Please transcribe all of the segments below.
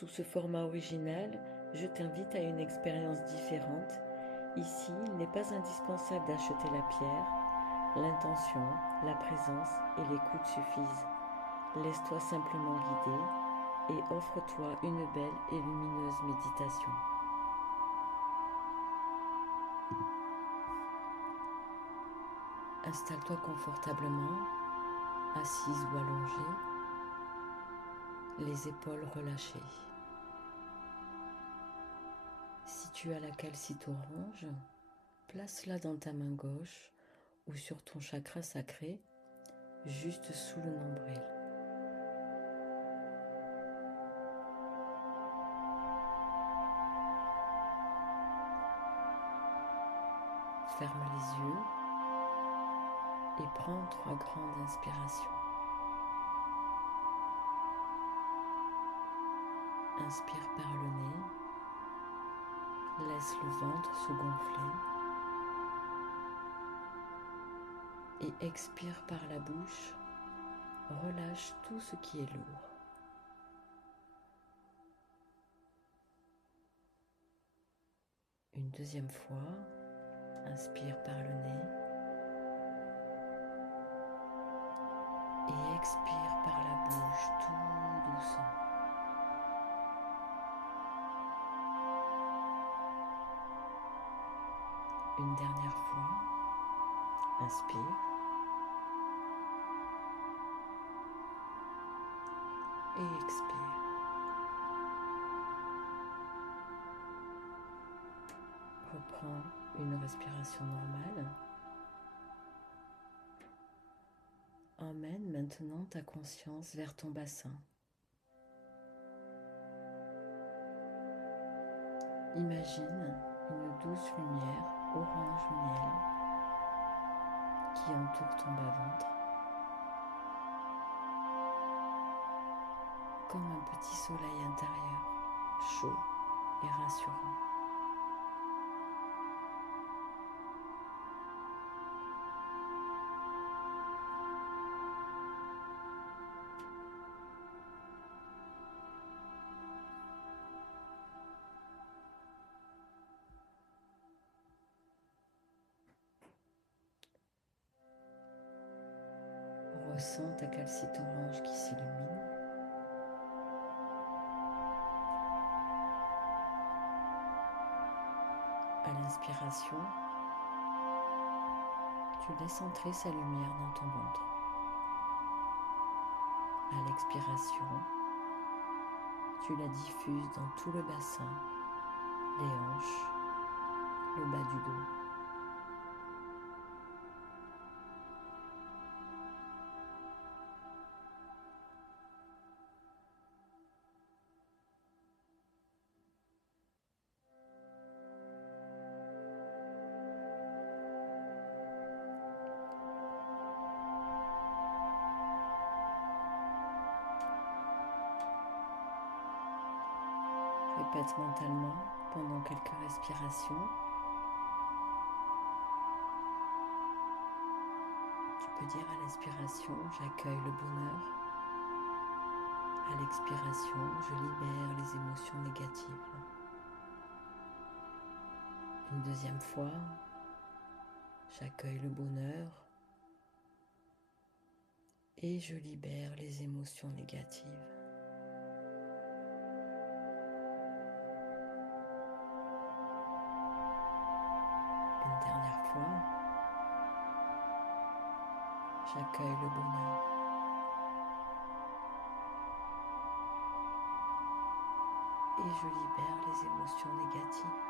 Sous ce format original, je t'invite à une expérience différente. Ici, il n'est pas indispensable d'acheter la pierre. L'intention, la présence et l'écoute suffisent. Laisse-toi simplement guider et offre-toi une belle et lumineuse méditation. Installe-toi confortablement, assise ou allongée, les épaules relâchées. Si tu as la calcite orange, place-la dans ta main gauche ou sur ton chakra sacré, juste sous le nombril. Ferme les yeux et prends 3 grandes inspirations. Inspire par le nez, laisse le ventre se gonfler et expire par la bouche, relâche tout ce qui est lourd. Une deuxième fois, inspire par le nez et expire par la bouche tout doucement. Une dernière fois, inspire et expire. Reprends une respiration normale. Emmène maintenant ta conscience vers ton bassin. Imagine une douce lumière orange miel qui entoure ton bas-ventre, comme un petit soleil intérieur, chaud et rassurant. Ressens ta calcite orange qui s'illumine. À l'inspiration, tu laisses entrer sa lumière dans ton ventre. À l'expiration, tu la diffuses dans tout le bassin, les hanches, le bas du dos. Répète mentalement pendant quelques respirations. Tu peux dire à l'inspiration, j'accueille le bonheur. À l'expiration, je libère les émotions négatives. Une deuxième fois, j'accueille le bonheur et je libère les émotions négatives. Une dernière fois, j'accueille le bonheur et je libère les émotions négatives.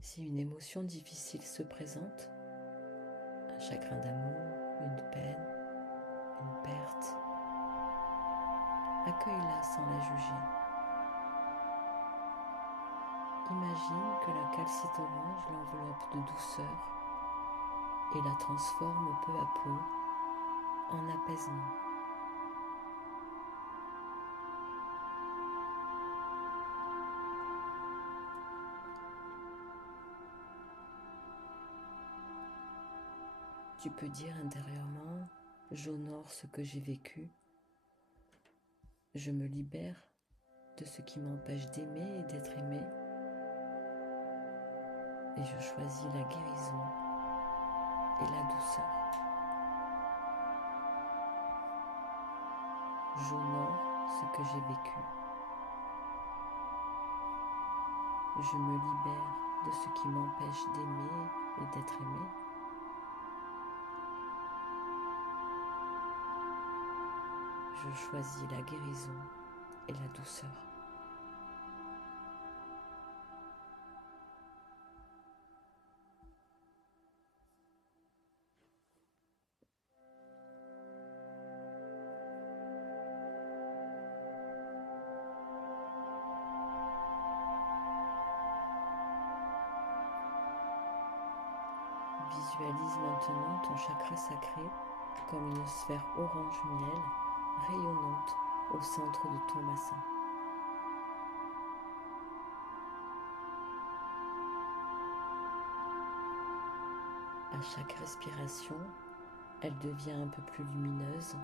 Si une émotion difficile se présente, un chagrin d'amour, une peine, une perte, accueille-la sans la juger. Imagine que la calcite orange l'enveloppe de douceur et la transforme peu à peu en apaisement. Tu peux dire intérieurement, j'honore ce que j'ai vécu, je me libère de ce qui m'empêche d'aimer et d'être aimé, et je choisis la guérison et la douceur. J'honore ce que j'ai vécu. Je me libère de ce qui m'empêche d'aimer et d'être aimé. Je choisis la guérison et la douceur. Visualise maintenant ton chakra sacré comme une sphère orange miel rayonnante au centre de ton bassin. À chaque respiration, elle devient un peu plus lumineuse,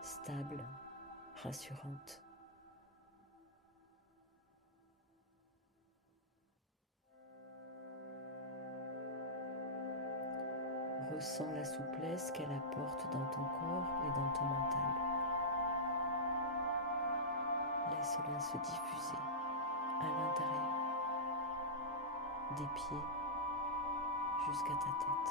stable, rassurante. Ressens la souplesse qu'elle apporte dans ton corps et dans ton mental. Laisse-la se diffuser à l'intérieur, des pieds jusqu'à ta tête.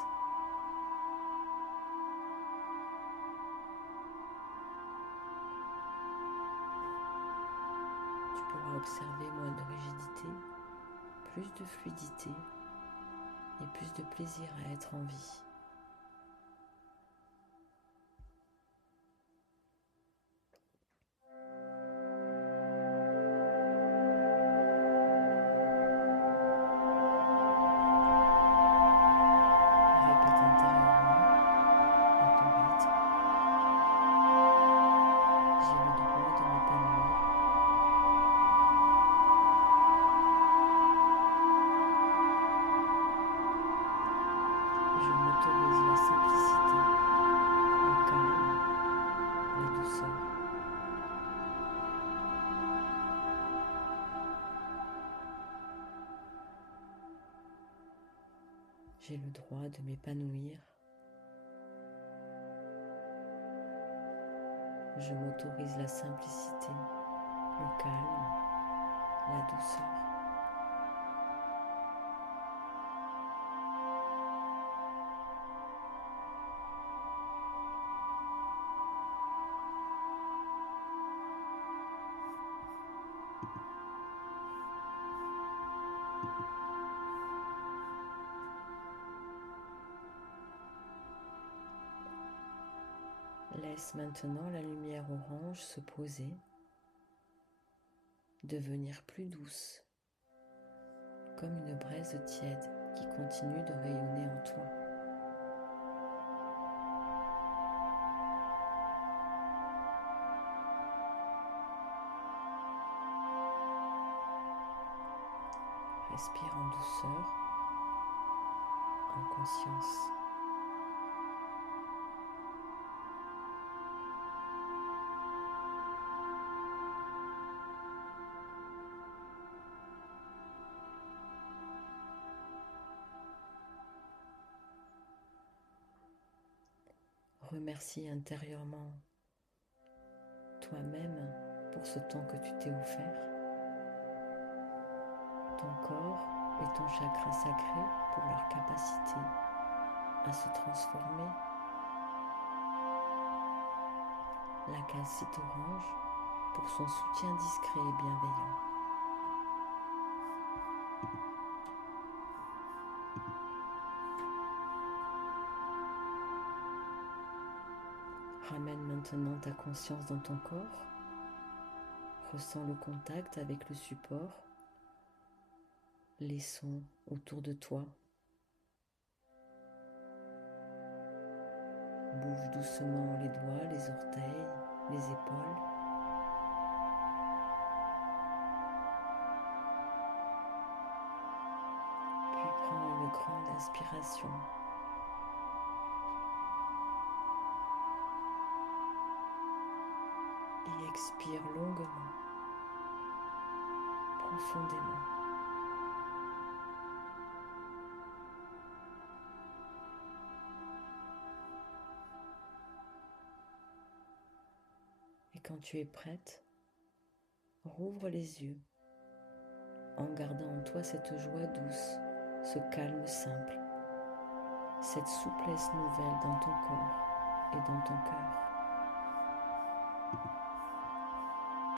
Tu pourras observer moins de rigidité, plus de fluidité et plus de plaisir à être en vie. Répète intérieurement, à ton rythme, j'ai le droit de m'épanouir. Je m'autorise la simplicité, le calme, la douceur. J'ai le droit de m'épanouir. Je m'autorise la simplicité, le calme, la douceur. Laisse maintenant la lumière orange se poser, devenir plus douce, comme une braise tiède qui continue de rayonner en toi. Respire en douceur, en conscience. Remercie intérieurement toi-même pour ce temps que tu t'es offert, ton corps et ton chakra sacré pour leur capacité à se transformer, la calcite orange pour son soutien discret et bienveillant. Ramène maintenant ta conscience dans ton corps, ressens le contact avec le support, les sons autour de toi. Bouge doucement les doigts, les orteils, les épaules. Puis prends une grande inspiration Expire longuement, profondément. Et quand tu es prête, rouvre les yeux en gardant en toi cette joie douce, ce calme simple, cette souplesse nouvelle dans ton corps et dans ton cœur.